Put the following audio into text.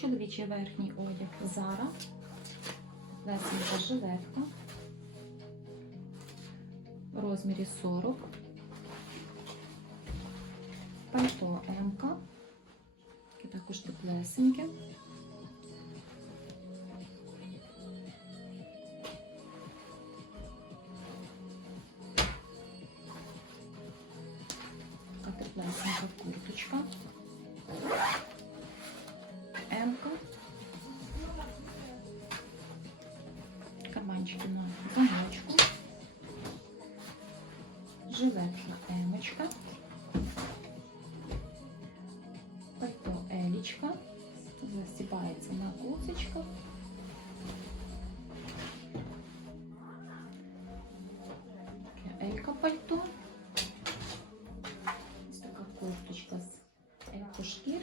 Чоловічий верхній одяг Зара. Лесенька жилетка. В розмірі 40. Пальто МК. Таке також теплесеньке. Така теплесенька курточка. Зеленка. Кабанчики на замочку. Жилетка Эмочка, Пальто елічка. Застібається на кусочках. Элька пальто. Ось така кофточка с Элькушки.